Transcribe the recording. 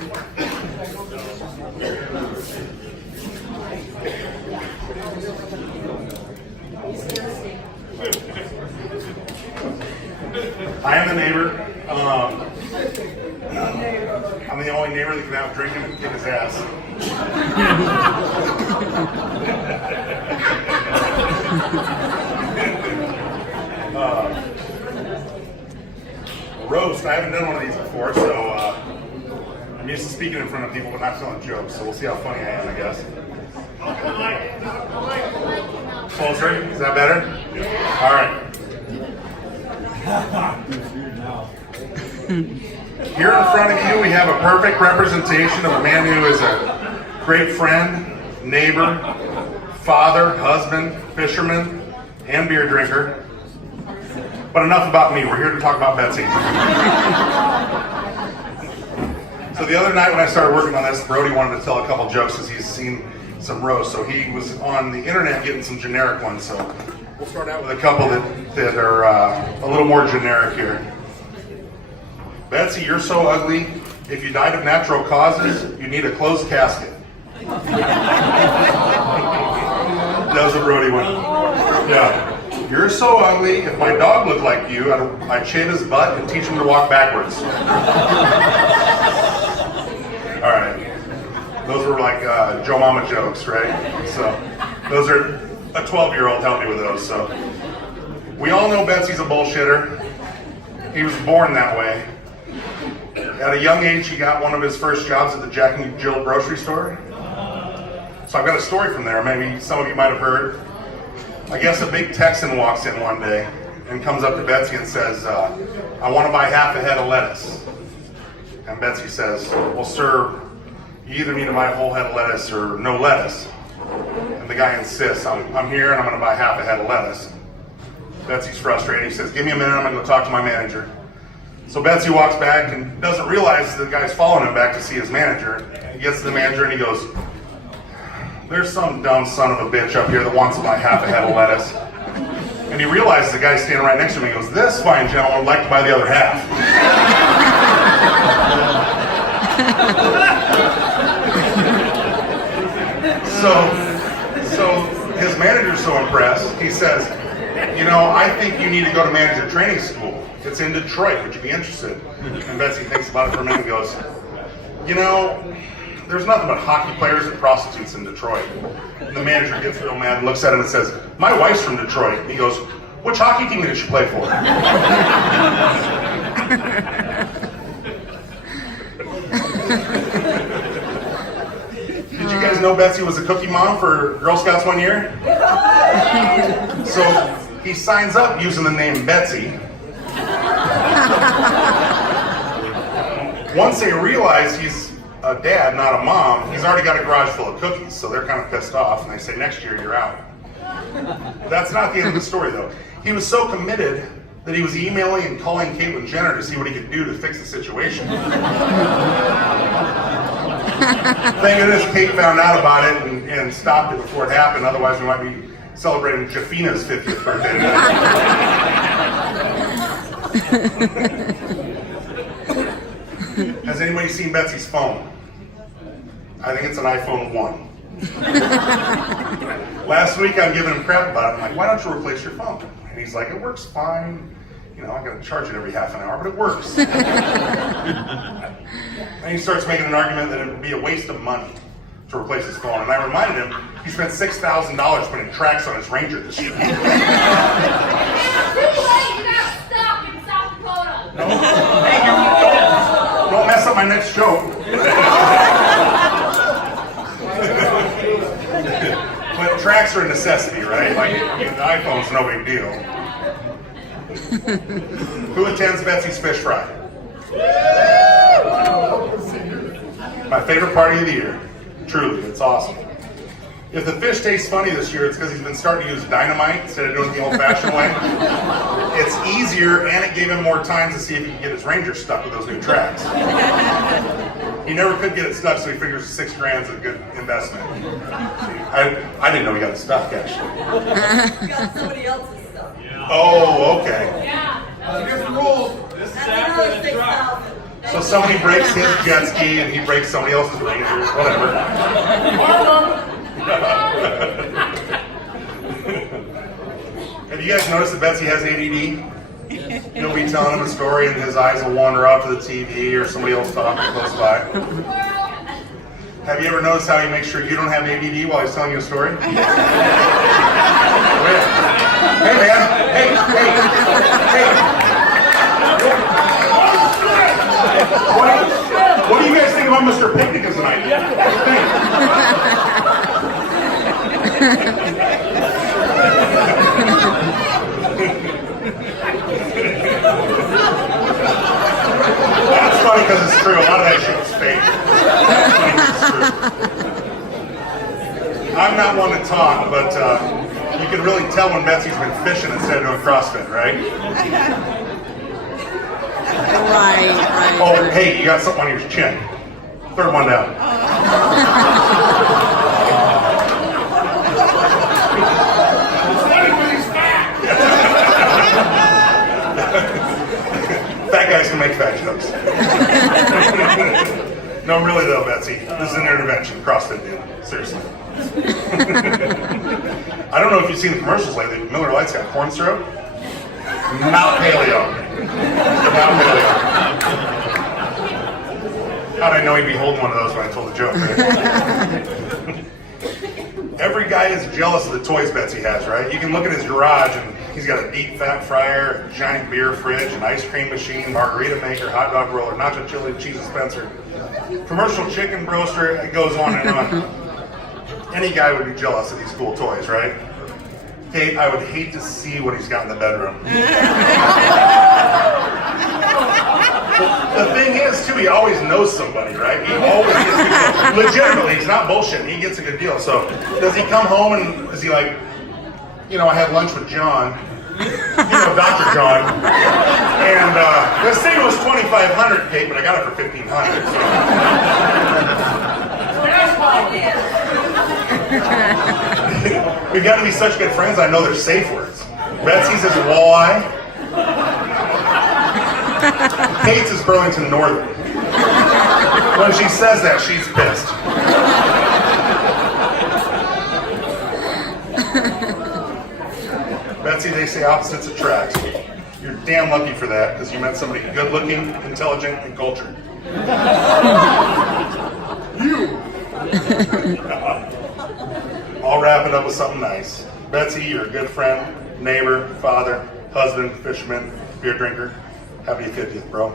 I am the neighbor. I'm the only neighbor that can have drinking and kick his ass. Roast, I haven't done one of these before, so I'm used to speaking in front of people but not telling jokes, so we'll see how funny I am, I guess. Closer? Is that better? All right. Here in front of you, we have a perfect representation of a man who is a great friend, neighbor, father, husband, fisherman, and beer drinker. But enough about me. We're here to talk about Betsy. So the other night when I started working on this, Brody wanted to tell a couple jokes because he's seen some roasts. So he was on the internet getting some generic ones. So we'll start out with a couple that are a little more generic here. Betsy, you're so ugly. If you died of natural causes, you need a closed casket. That was a Brody one. Yeah. You're so ugly. If my dog looked like you, I'd shave his butt and teach him to walk backwards. All right. Those were like Joe Mama jokes, right? So those are a 12-year-old helped me with those. So we all know Betsy's a bullshitter. He was born that way. At a young age, he got one of his first jobs at the Jack and Jill grocery store. So I've got a story from there. Maybe some of you might have heard. I guess a big Texan walks in one day and comes up to Betsy and says, I want to buy half a head of lettuce. And Betsy says, well, sir, you either need to buy a whole head of lettuce or no lettuce. And the guy insists, I'm here and I'm going to buy half a head of lettuce. Betsy's frustrated. He says, give me a minute, I'm going to go talk to my manager. So Betsy walks back and doesn't realize the guy's following him back to see his manager. He gets to the manager and he goes, there's some dumb son of a bitch up here that wants to buy half a head of lettuce. And he realizes the guy's standing right next to him. He goes, this fine gentleman would like to buy the other half. So his manager's so impressed, he says, you know, I think you need to go to manager training school. It's in Detroit. Would you be interested? And Betsy thinks about it for a minute and goes, you know, there's nothing but hockey players and prostitutes in Detroit. And the manager gets real mad and looks at him and says, my wife's from Detroit. And he goes, which hockey team did she play for? Did you guys know Betsy was a cookie mom for Girl Scouts one year? So he signs up using the name Betsy. Once they realize he's a dad, not a mom, he's already got a garage full of cookies, so they're kind of pissed off, and they say, next year you're out. That's not the end of the story, though. He was so committed that he was emailing and calling Caitlyn Jenner to see what he could do to fix the situation. Thank goodness Kate found out about it and stopped it before it happened, otherwise we might be celebrating Jafina's 50th birthday today. Has anybody seen Betsy's phone? I think it's an iPhone 1. Last week I'm giving him crap about it. I'm like, why don't you replace your phone? And he's like, it works fine. You know, I gotta charge it every half an hour, but it works. And he starts making an argument that it would be a waste of money to replace his phone. And I reminded him he spent $6,000 putting tracks on his Ranger this year. Don't mess up my next joke. But tracks are a necessity, right? Like, the iPhone's no big deal. Who attends Betsy's Fish Fry? My favorite party of the year. Truly, it's awesome. If the fish tastes funny this year, it's because he's been starting to use dynamite instead of doing it the old-fashioned way. It's easier, and it gave him more time to see if he can get his Ranger stuck with those new tracks. He never could get it stuck, so he figures $6,000 is a good investment. I didn't know he got it stuck, actually. He got somebody else's stuff. Oh, okay. Yeah. Here's the rules. This is after the truck. So somebody breaks his jet ski and he breaks somebody else's Ranger, whatever. Have you guys noticed that Betsy has ADD? You'll be telling him a story and his eyes will wander off to the TV or somebody else talking close by. Have you ever noticed how he makes sure you don't have ADD while he's telling you a story? Hey man, hey. What do you guys think about Mr. Picnic tonight? That's funny because it's true. A lot of that shit was fake. That's funny 'cause it's true. I'm not one to talk, but you can really tell when Betsy's been fishing instead of doing CrossFit, right? Right. Oh, hey, you got something on your chin. Third one down. Fat guys can make fat jokes. No, really though, Betsy. This is an intervention. CrossFit deal. Seriously. I don't know if you've seen the commercials lately, but Miller Lite's got corn syrup. Not paleo. Not paleo. How'd I know he'd be holding one of those when I told the joke, right? Every guy is jealous of the toys Betsy has, right? You can look at his garage and he's got a deep fat fryer, a giant beer fridge, an ice cream machine, margarita maker, hot dog roller, nacho chili, cheese dispenser, commercial chicken roaster. It goes on and on. Any guy would be jealous of these cool toys, right? Kate, I would hate to see what he's got in the bedroom. The thing is, too, he always knows somebody, right? He always gets a good deal. Legitimately, he's not bullshitting. He gets a good deal. So, does he come home and is he like, you know, I had lunch with John, Dr. John, and this thing was $2,500, Kate, but I got it for $1,500. We've got to be such good friends. I know their safe words. Betsy's is walleye. Kate's is Burlington Northern. When she says that, she's pissed. Betsy, they say opposites attract. You're damn lucky for that, because you met somebody good-looking, intelligent, and cultured. You! I'll wrap it up with something nice. Betsy, you're a good friend, neighbor, father, husband, fisherman, beer drinker. Happy 50th, bro.